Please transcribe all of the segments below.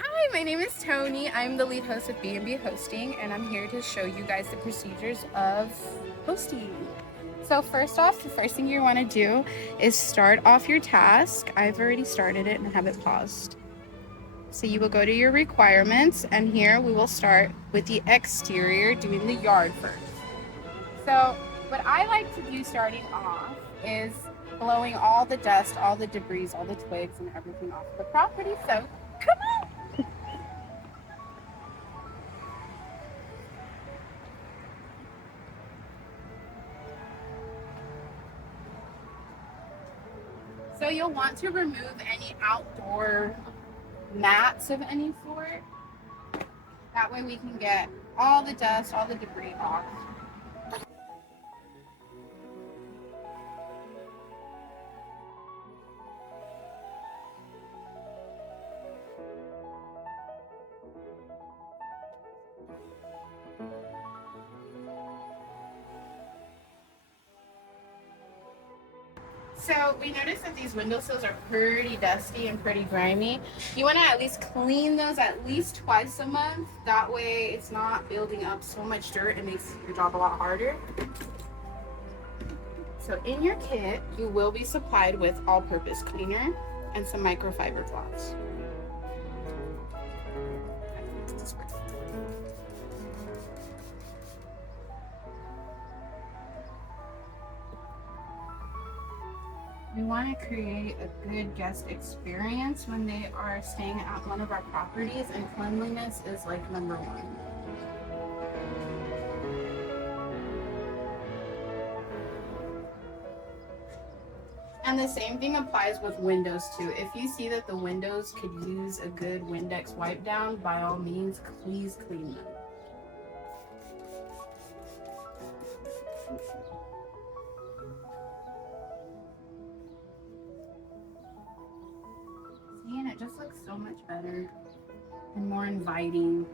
Hi, my name is Tony. I'm the lead host of B&B Hosting, and I'm here to show you guys the procedures of hosting. So first off, the first thing you want to do is start off your task. I've already started it and have it paused. So you will go to your requirements, and here we will start with the exterior, doing the yard first. So what I like to do starting off is blowing all the dust, all the debris, all the twigs and everything off the property. So come on. So you'll want to remove any outdoor mats of any sort. That way we can get all the dust, all the debris off. So we noticed that these windowsills are pretty dusty and pretty grimy. You want to at least clean those at least twice a month. That way it's not building up so much dirt and makes your job a lot harder. So in your kit, you will be supplied with all-purpose cleaner and some microfiber cloths. We want to create a good guest experience when they are staying at one of our properties, and cleanliness is like number one. And the same thing applies with windows too. If you see that the windows could use a good Windex wipe down, by all means, please clean them. See, and it just looks so much better and more inviting.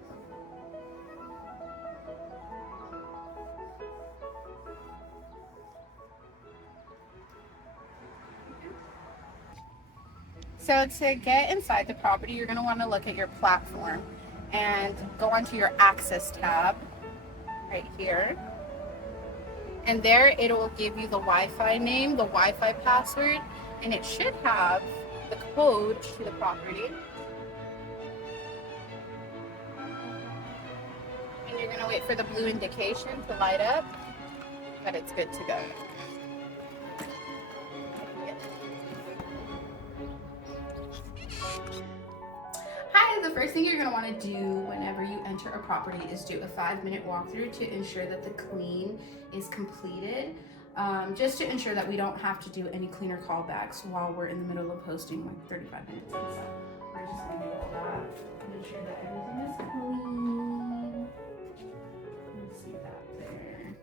So to get inside the property, you're going to want to look at your platform and go onto your access tab right here. And there it will give you the Wi-Fi name, the Wi-Fi password, and it should have the code to the property. And you're going to wait for the blue indication to light up that it's good to go. Hi, the first thing you're going to want to do whenever you enter a property is do a 5-minute walkthrough to ensure that the clean is completed. Just to ensure that we don't have to do any cleaner callbacks while we're in the middle of hosting like 35 minutes and stuff. We're just going to do all that to ensure that everything is clean. You can see that there.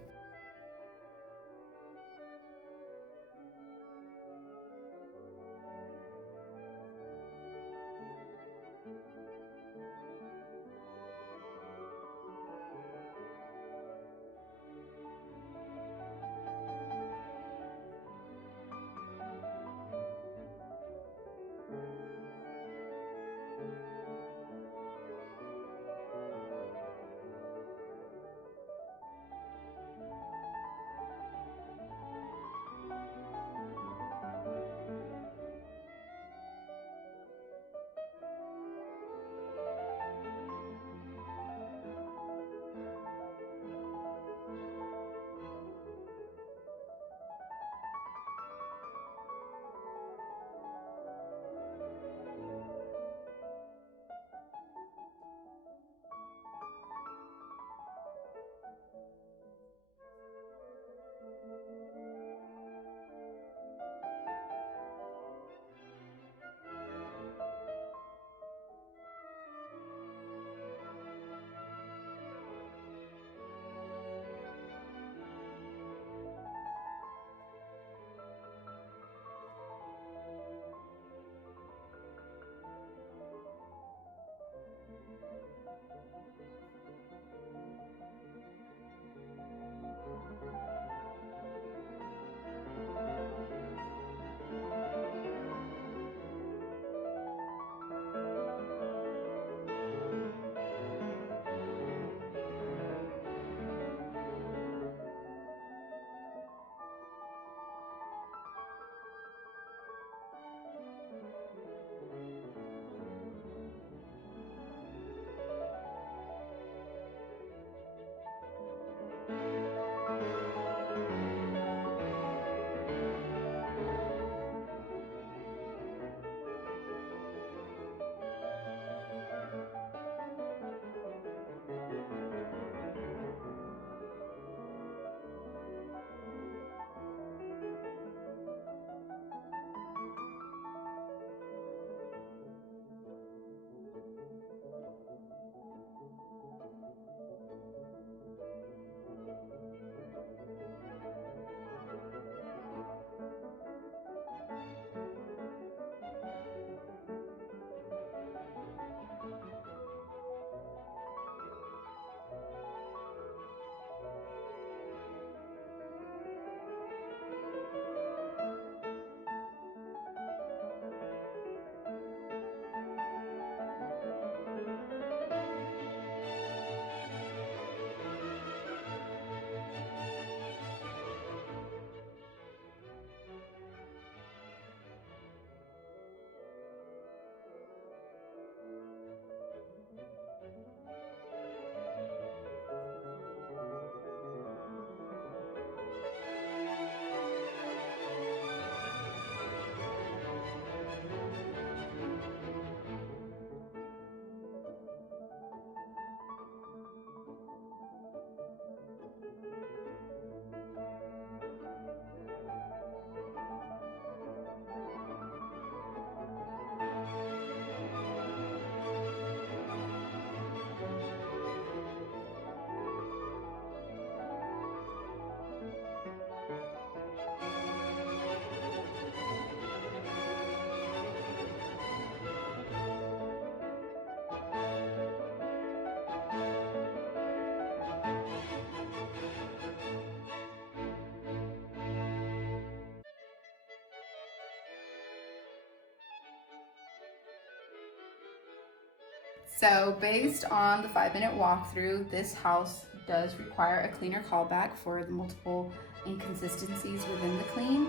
So based on the 5-minute walkthrough, this house does require a cleaner callback for the multiple inconsistencies within the clean.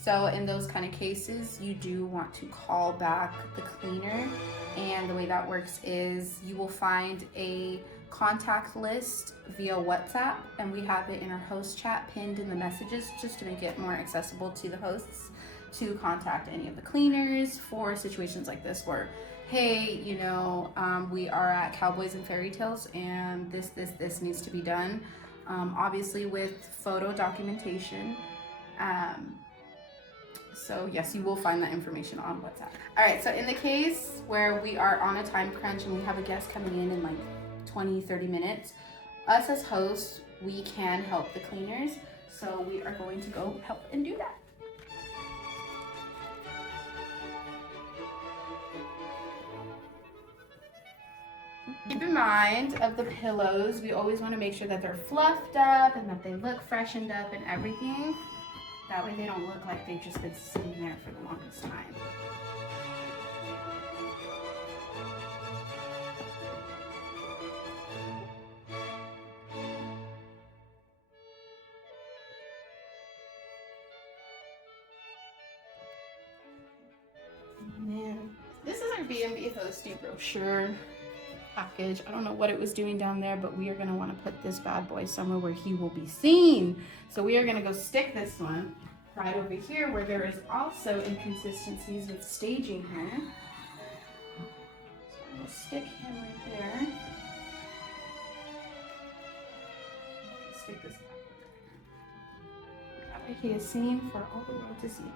So in those kind of cases, you do want to call back the cleaner. And the way that works is you will find a contact list via WhatsApp, and we have it in our host chat pinned in the messages just to make it more accessible to the hosts to contact any of the cleaners for situations like this where, hey, we are at Cowboys and Fairy Tales and this needs to be done. Obviously with photo documentation. So yes, you will find that information on WhatsApp. All right, so in the case where we are on a time crunch and we have a guest coming in like 20-30 minutes, us as hosts, we can help the cleaners. So we are going to go help and do that. Keep in mind of the pillows, we always want to make sure that they're fluffed up and that they look freshened up and everything. That way they don't look like they've just been sitting there for the longest time. And then this is our B&B hosting brochure package. I don't know what it was doing down there, but we are going to want to put this bad boy somewhere where he will be seen. So we are going to go stick this one right over here where there is also inconsistencies with staging her. So we'll stick him right there. Stick this back. That way he is seen for all the world to see.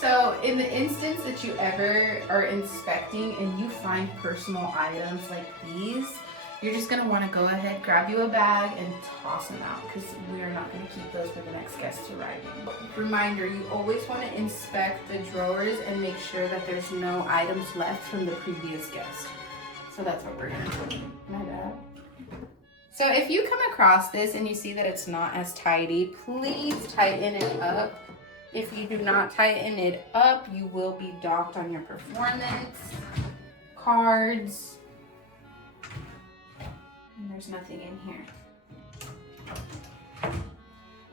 So in the instance that you ever are inspecting and you find personal items like these, you're just going to want to go ahead, grab you a bag and toss them out because we are not going to keep those for the next guests arriving. Reminder, you always want to inspect the drawers and make sure that there's no items left from the previous guest. So that's what we're going to do. My bad. So if you come across this and you see that it's not as tidy, please tighten it up. If you do not tighten it up, you will be docked on your performance cards. And there's nothing in here.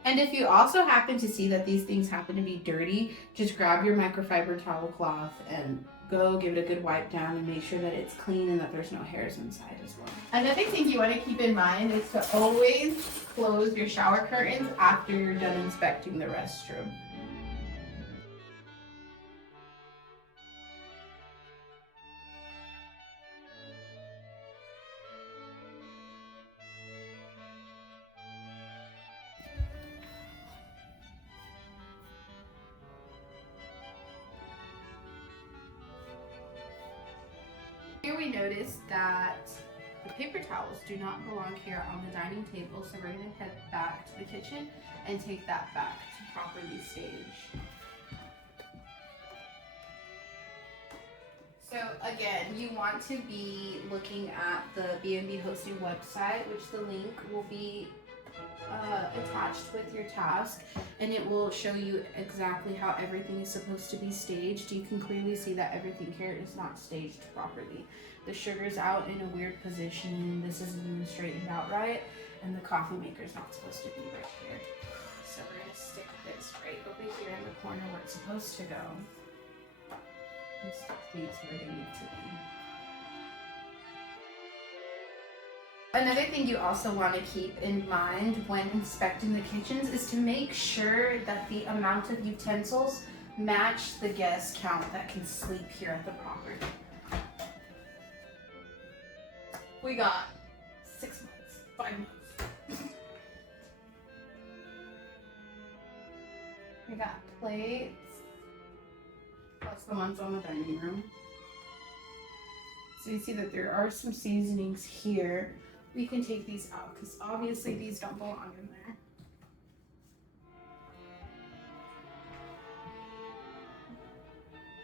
And if you also happen to see that these things happen to be dirty, just grab your microfiber towel cloth and go give it a good wipe down and make sure that it's clean and that there's no hairs inside as well. Another thing you want to keep in mind is to always close your shower curtains after you're done inspecting the restroom. Here we notice that the paper towels do not belong here on the dining table, so we're going to head back to the kitchen and take that back to properly stage. So again, you want to be looking at the B&B hosting website, which the link will be attached with your task, and it will show you exactly how everything is supposed to be staged. You can clearly see that everything here is not staged properly. The sugar's out in a weird position, this isn't even straightened out right, and the coffee maker's not supposed to be right here. So we're going just stick this right over here in the corner where it's supposed to go. And stick these where they need to be. Another thing you also want to keep in mind when inspecting the kitchens is to make sure that the amount of utensils match the guest count that can sleep here at the property. We got 6 months, 5 months. We got plates, plus the ones on the dining room. So you see that there are some seasonings here. We can take these out because obviously these don't belong in there.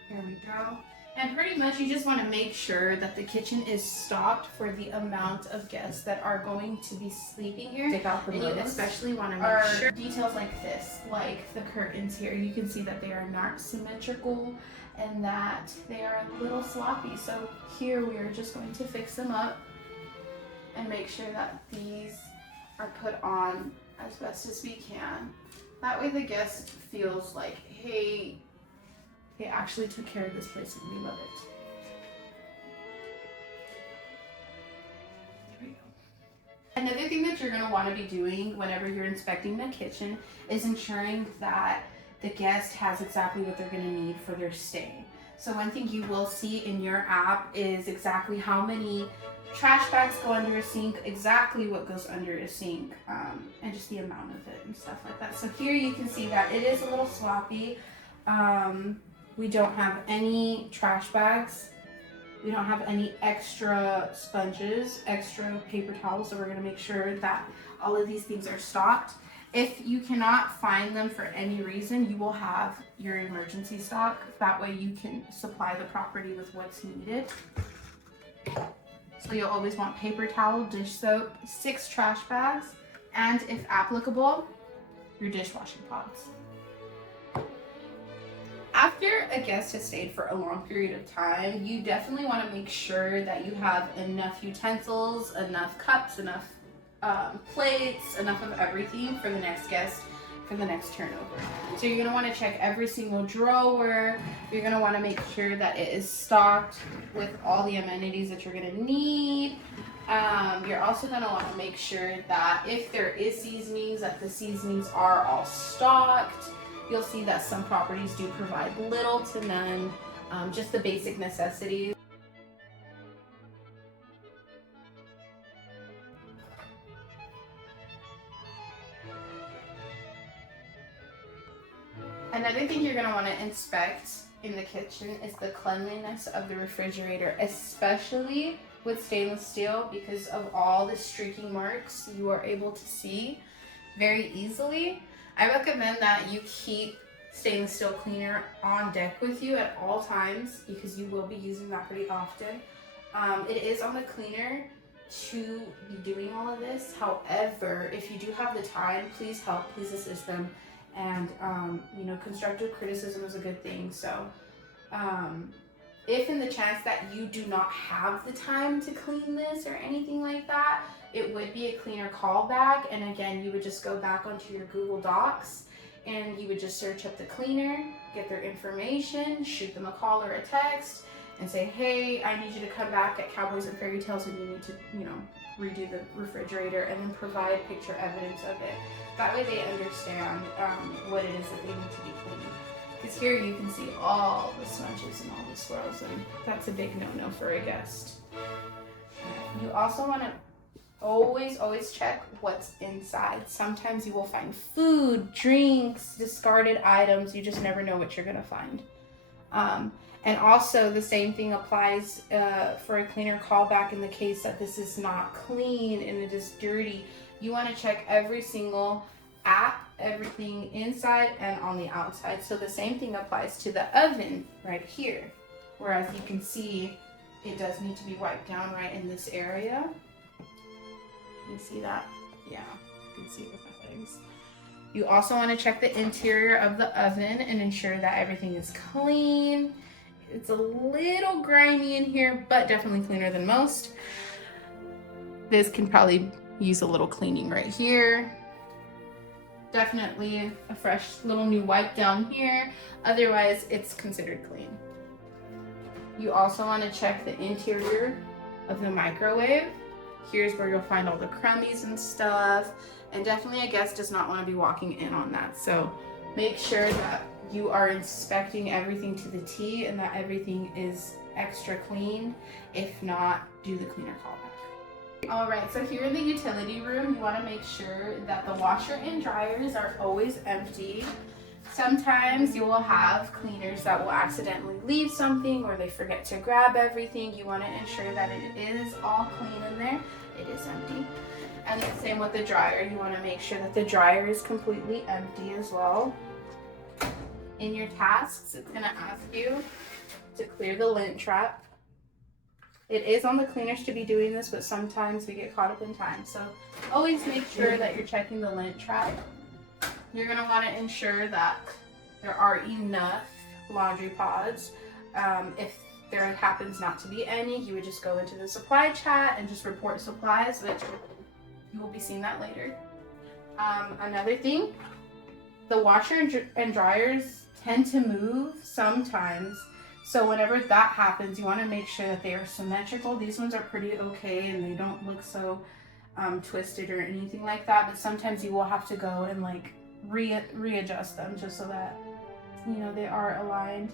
Here we go. And pretty much you just want to make sure that the kitchen is stocked for the amount of guests that are going to be sleeping here. Take out the and you especially want to make sure details like this, like the curtains here, you can see that they are not symmetrical and that they are a little sloppy. So here we are just going to fix them up and make sure that these are put on as best as we can. That way the guest feels like, hey, they actually took care of this place and we love it. There we go. Another thing that you're going to want to be doing whenever you're inspecting the kitchen is ensuring that the guest has exactly what they're going to need for their stay. So one thing you will see in your app is exactly how many trash bags go under a sink, exactly what goes under a sink, and just the amount of it and stuff like that. So here you can see that it is a little sloppy. We don't have any trash bags. We don't have any extra sponges, extra paper towels, so we're gonna make sure that all of these things are stocked. If you cannot find them for any reason, you will have your emergency stock. That way you can supply the property with what's needed. So you'll always want paper towel, dish soap, 6 trash bags, and if applicable, your dishwashing pods. After a guest has stayed for a long period of time, you definitely want to make sure that you have enough utensils, enough cups, enough plates, enough of everything for the next guest, for the next turnover. So you're going to want to check every single drawer. You're going to want to make sure that it is stocked with all the amenities that you're going to need. You're also going to want to make sure that if there is seasonings, that the seasonings are all stocked. You'll see that some properties do provide little to none, just the basic necessities. Another thing you're going to want to inspect in the kitchen is the cleanliness of the refrigerator, especially with stainless steel, because of all the streaking marks you are able to see very easily. I recommend that you keep stainless steel cleaner on deck with you at all times because you will be using that pretty often. It is on the cleaner to be doing all of this. However, if you do have the time, please help, please assist them. And, you know, constructive criticism is a good thing. So, if in the chance that you do not have the time to clean this or anything like that, it would be a cleaner callback. And again, you would just go back onto your Google Docs and you would just search up the cleaner, get their information, shoot them a call or a text, and say, hey, I need you to come back at Cowboys and Fairy Tales and you need to, you know, redo the refrigerator, and then provide picture evidence of it. That way they understand what it is that they need to be cleaning. Because here you can see all the smudges and all the swirls, and that's a big no-no for a guest. You also want to always check what's inside. Sometimes you will find food, drinks, discarded items. You just never know what you're gonna find. And also the same thing applies for a cleaner callback in the case that this is not clean and it is dirty. You want to check every single app, everything inside and on the outside. So the same thing applies to the oven right here. Whereas you can see it does need to be wiped down right in this area. Can you see that? Yeah, you can see it with my legs. You also want to check the interior of the oven and ensure that everything is clean. It's a little grimy in here, but definitely cleaner than most. This can probably use a little cleaning right here. definitely a fresh little new wipe down here. Otherwise, it's considered clean. You also want to check the interior of the microwave. Here's where you'll find all the crummies and stuff. And definitely a guest does not want to be walking in on that. So make sure that you are inspecting everything to the T and that everything is extra clean. If not, do the cleaner callback. All right, so here in the utility room, you want to make sure that the washer and dryers are always empty. Sometimes you will have cleaners that will accidentally leave something or they forget to grab everything. You want to ensure that it is all clean in there. It is empty. And the same with the dryer. You want to make sure that the dryer is completely empty as well. In your tasks, it's going to ask you to clear the lint trap. It is on the cleaners to be doing this, but sometimes we get caught up in time. So always make sure that you're checking the lint trap. You're going to want to ensure that there are enough laundry pods. If there happens not to be any, you would just go into the supply chat and just report supplies, which you will be seeing that later. Another thing, the washer and dryers tend to move sometimes. So whenever that happens, you want to make sure that they are symmetrical. These ones are pretty okay and they don't look so twisted or anything like that. But sometimes you will have to go and like readjust them just so that, you know, they are aligned.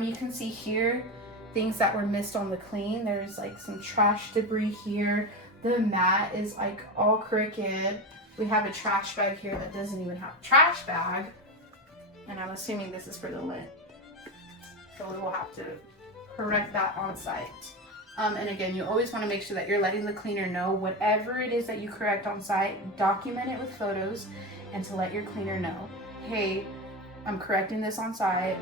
You can see here things that were missed on the clean. There's like some trash debris here. The mat is like all crooked. We have a trash bag here that doesn't even have a trash bag. And I'm assuming this is for the lint. So we'll have to correct that on site. And again, you always want to make sure that you're letting the cleaner know whatever it is that you correct on site, document it with photos, and to let your cleaner know, hey, I'm correcting this on site.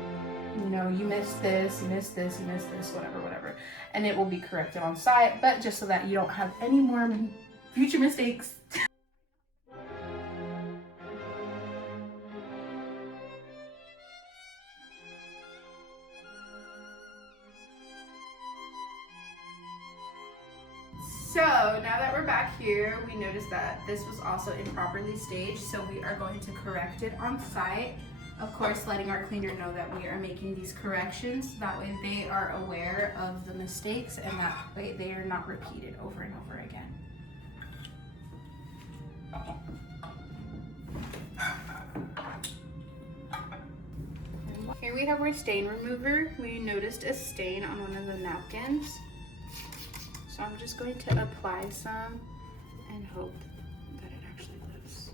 You know, you missed this, you missed this, you missed this, whatever. And it will be corrected on site, but just so that you don't have any more future mistakes. So now that we're back here, we noticed that this was also improperly staged, so we are going to correct it on site. Of course, letting our cleaner know that we are making these corrections. That way they are aware of the mistakes and that way they are not repeated over and over again. Here we have our stain remover. We noticed a stain on one of the napkins. So I'm just going to apply some and hope that it actually lifts.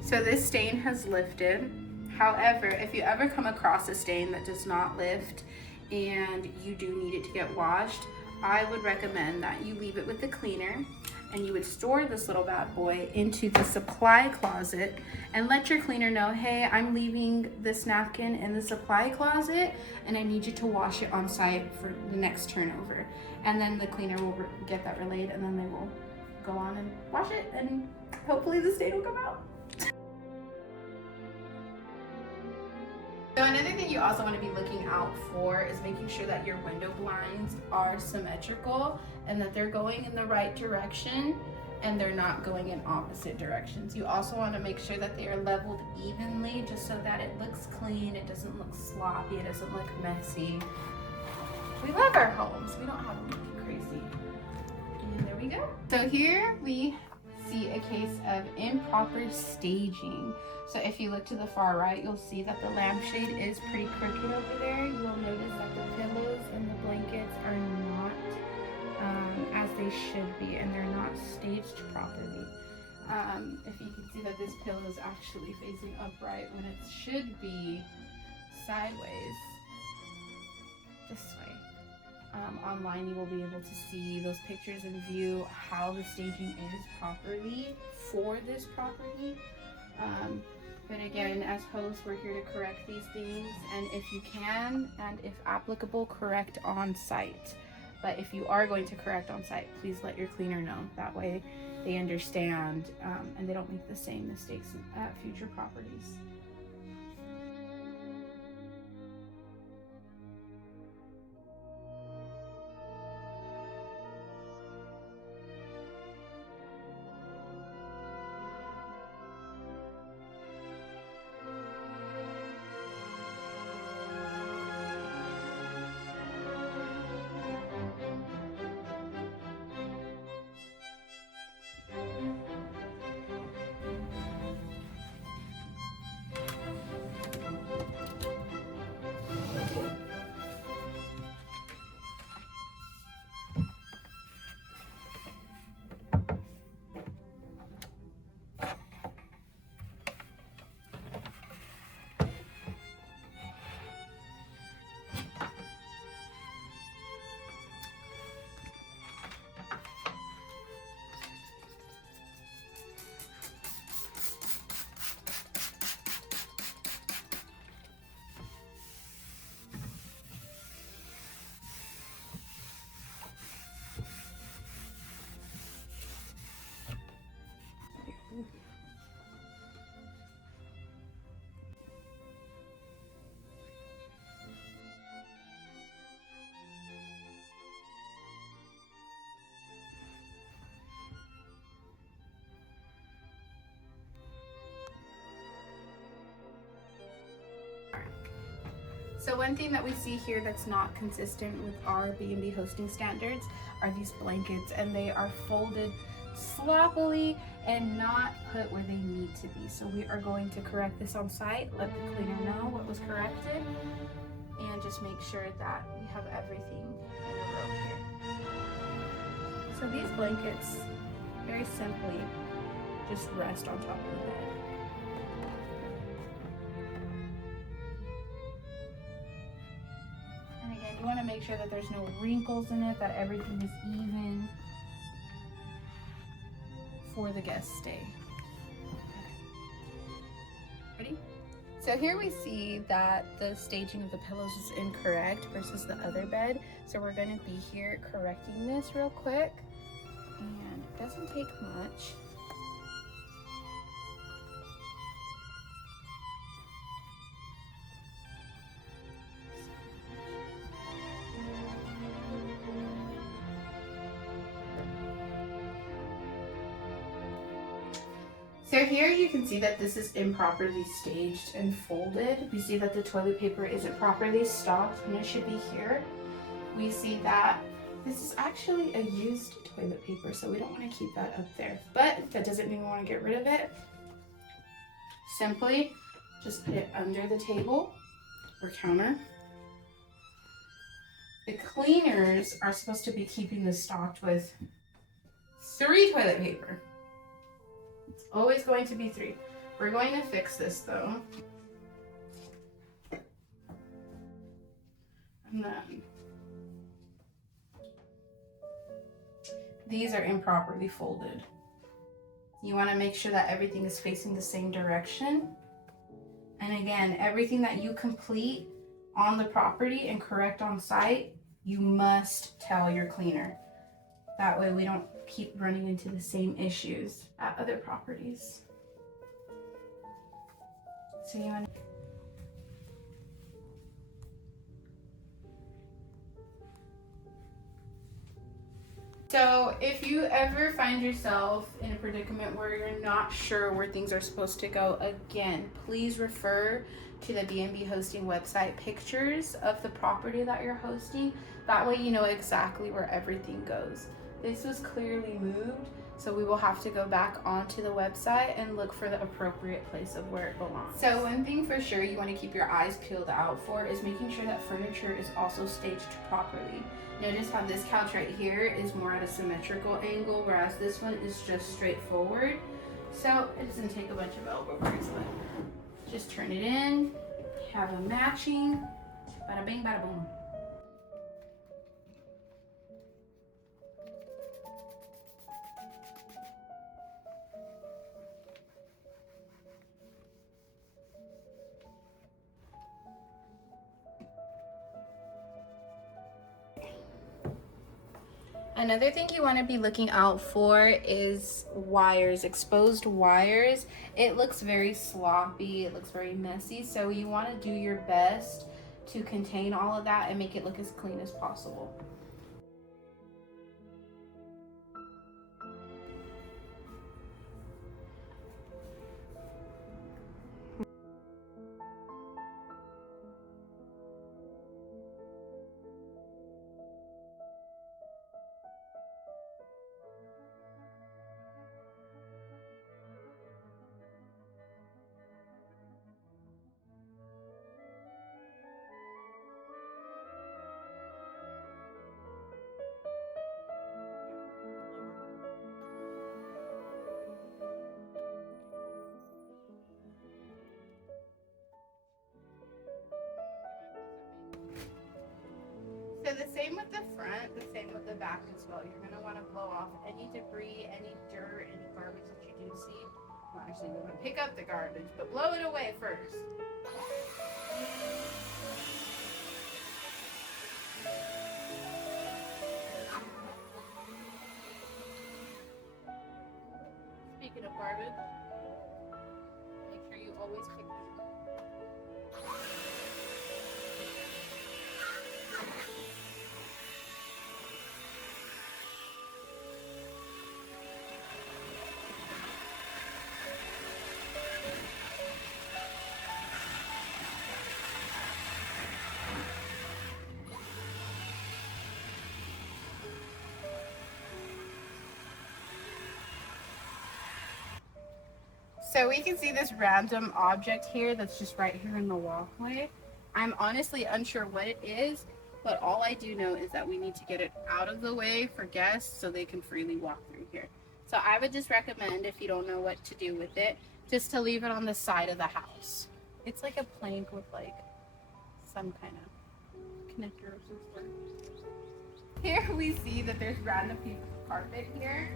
So this stain has lifted. However, if you ever come across a stain that does not lift and you do need it to get washed, I would recommend that you leave it with the cleaner and you would store this little bad boy into the supply closet and let your cleaner know, hey, I'm leaving this napkin in the supply closet and I need you to wash it on site for the next turnover. And then the cleaner will get that relayed and then they will go on and wash it and hopefully the stain will come out. So another thing you also want to be looking out for is making sure that your window blinds are symmetrical and that they're going in the right direction and they're not going in opposite directions. You also want to make sure that they are leveled evenly just so that it looks clean, it doesn't look sloppy, it doesn't look messy. We love our homes. We don't have them looking crazy. And there we go. So here we see a case of improper staging. So if you look to the far right, you'll see that the lampshade is pretty crooked over there. You will notice that the pillows and the blankets are not as they should be, and they're not staged properly. If you can see that this pillow is actually facing upright when it should be sideways, this way. Online you will be able to see those pictures and view how the staging is properly for this property. But again, as hosts, we're here to correct these things, and if you can, and if applicable, correct on site. But if you are going to correct on site, please let your cleaner know. That way they understand and they don't make the same mistakes at future properties. So one thing that we see here that's not consistent with our B&B hosting standards are these blankets, and they are folded sloppily and not put where they need to be. So we are going to correct this on site, let the cleaner know what was corrected, and just make sure that we have everything in a row here. So these blankets, very simply, just rest on top of the bed. And again, you want to make sure that there's no wrinkles in it, that everything is even for the guest stay. Ready? So here we see that the staging of the pillows is incorrect versus the other bed. So we're going to be here correcting this real quick, and it doesn't take much. So here you can see that this is improperly staged and folded. We see that the toilet paper isn't properly stocked and it should be here. We see that this is actually a used toilet paper, so we don't want to keep that up there. But that doesn't mean we want to get rid of it. Simply just put it under the table or counter. The cleaners are supposed to be keeping this stocked with 3 toilet paper. It's always going to be 3. We're going to fix this though. And then these are improperly folded. You want to make sure that everything is facing the same direction. And again, everything that you complete on the property and correct on site, you must tell your cleaner. That way we don't keep running into the same issues at other properties. So you want to... So if you ever find yourself in a predicament where you're not sure where things are supposed to go, again, please refer to the B&B hosting website pictures of the property that you're hosting. That way you know exactly where everything goes. This was clearly moved, so we will have to go back onto the website and look for the appropriate place of where it belongs. So one thing for sure you want to keep your eyes peeled out for is making sure that furniture is also staged properly. Notice how this couch right here is more at a symmetrical angle, whereas this one is just straight forward. So it doesn't take a bunch of elbow grease, but just turn it in, have a matching, bada bing, bada boom. Another thing you want to be looking out for is wires, exposed wires. It looks very sloppy, it looks very messy, so you want to do your best to contain all of that and make it look as clean as possible. So the same with the front, the same with the back as well. You're going to want to blow off any debris, any dirt, any garbage that you do see. Well, actually, we want to pick up the garbage, but blow it away first. Speaking of garbage, make sure you always pick them up. So we can see this random object here that's just right here in the walkway. I'm honestly unsure what it is, but all I do know is that we need to get it out of the way for guests so they can freely walk through here. So I would just recommend, if you don't know what to do with it, just to leave it on the side of the house. It's like a plank with like some kind of connector of some sort. Here we see that there's random pieces of carpet here.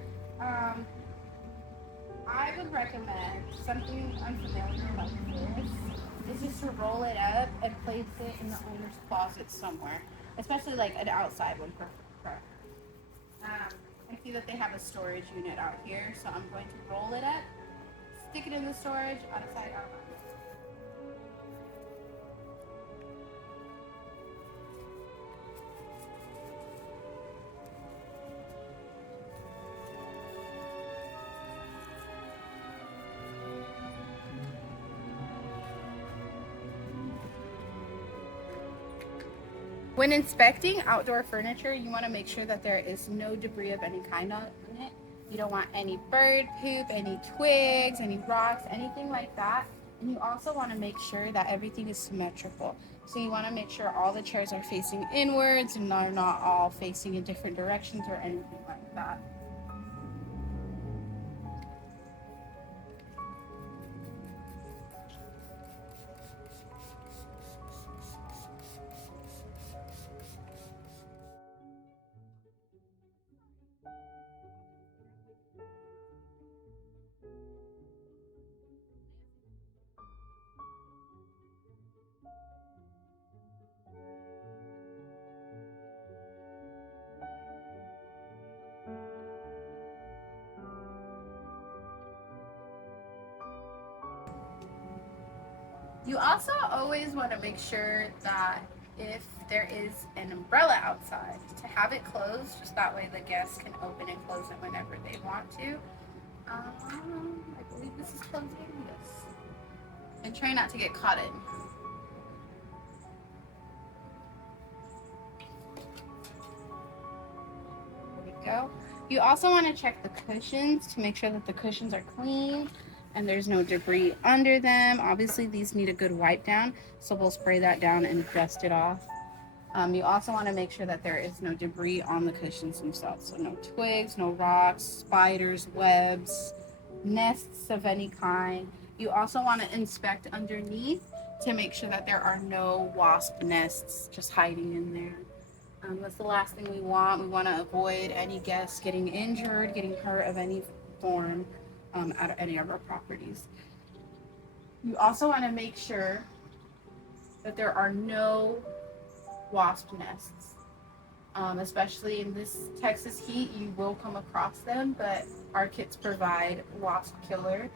I would recommend something unfamiliar like this is just to roll it up and place it in the owner's closet somewhere, especially like an outside one for I see that they have a storage unit out here, so I'm going to roll it up, stick it in the storage, out of sight, out of mind. When inspecting outdoor furniture, you want to make sure that there is no debris of any kind on it. You don't want any bird poop, any twigs, any rocks, anything like that. And you also want to make sure that everything is symmetrical. So you want to make sure all the chairs are facing inwards and are not all facing in different directions or anything like that. You also always want to make sure that if there is an umbrella outside, to have it closed, just that way the guests can open and close it whenever they want to. I believe this is closing, yes. And try not to get caught in. There we go. You also want to check the cushions to make sure that the cushions are clean and there's no debris under them. Obviously these need a good wipe down, so we'll spray that down and dust it off. You also want to make sure that there is no debris on the cushions themselves, so no twigs, no rocks, spiders, webs, nests of any kind. You also want to inspect underneath to make sure that there are no wasp nests just hiding in there. That's the last thing we want. We want to avoid any guests getting injured, getting hurt of any form at any of our properties. You also want to make sure that there are no wasp nests. Especially in this Texas heat, you will come across them, but our kits provide wasp killer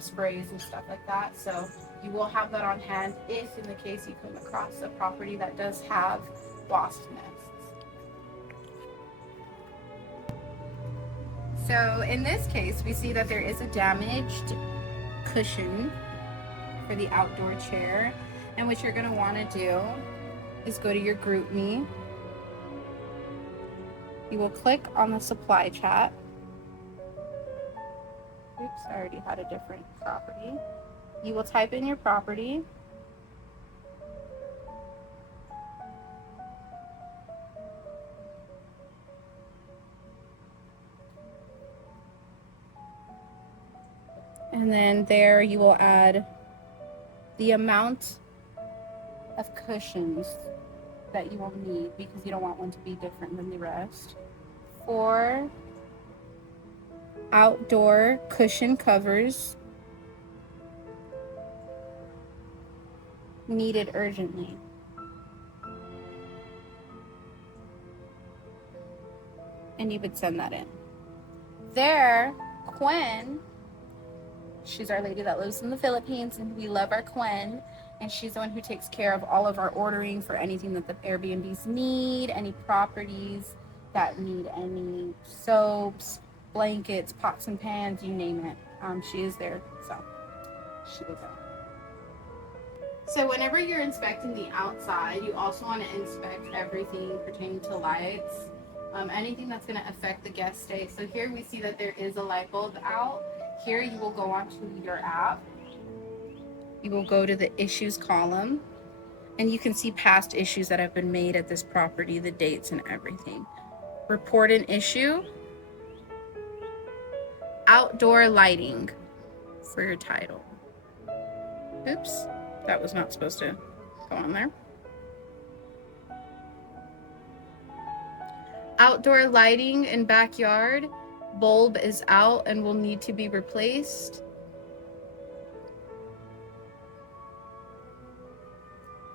sprays and stuff like that. So you will have that on hand if in the case you come across a property that does have wasp nests. So in this case, we see that there is a damaged cushion for the outdoor chair. And what you're going to want to do is go to your GroupMe. You will click on the supply chat. Oops, I already had a different property. You will type in your property. And then there you will add the amount of cushions that you will need, because you don't want one to be different than the rest. 4 outdoor cushion covers needed urgently. And you would send that in. There, Quinn, she's our lady that lives in the Philippines, and we love our Quinn. And she's the one who takes care of all of our ordering for anything that the Airbnbs need, any properties that need any soaps, blankets, pots and pans, you name it. She is there, so she will go. So whenever you're inspecting the outside, you also want to inspect everything pertaining to lights, anything that's going to affect the guest stay. So here we see that there is a light bulb out, Here you will go onto your app. You will go to the issues column, and you can see past issues that have been made at this property, the dates and everything. Report an issue. Outdoor lighting for your title. Oops, that was not supposed to go on there. Outdoor lighting in backyard. Bulb is out and will need to be replaced.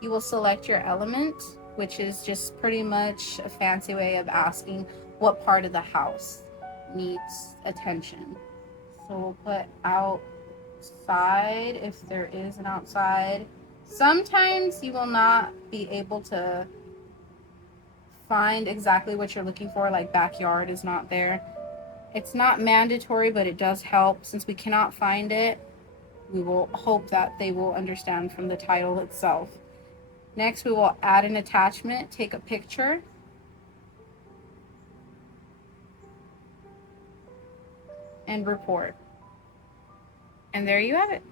You will select your element, which is just pretty much a fancy way of asking what part of the house needs attention. So we'll put outside if there is an outside. Sometimes you will not be able to find exactly what you're looking for, like backyard is not there. It's not mandatory, but it does help. Since we cannot find it, we will hope that they will understand from the title itself. Next, we will add an attachment, take a picture, and report. And there you have it.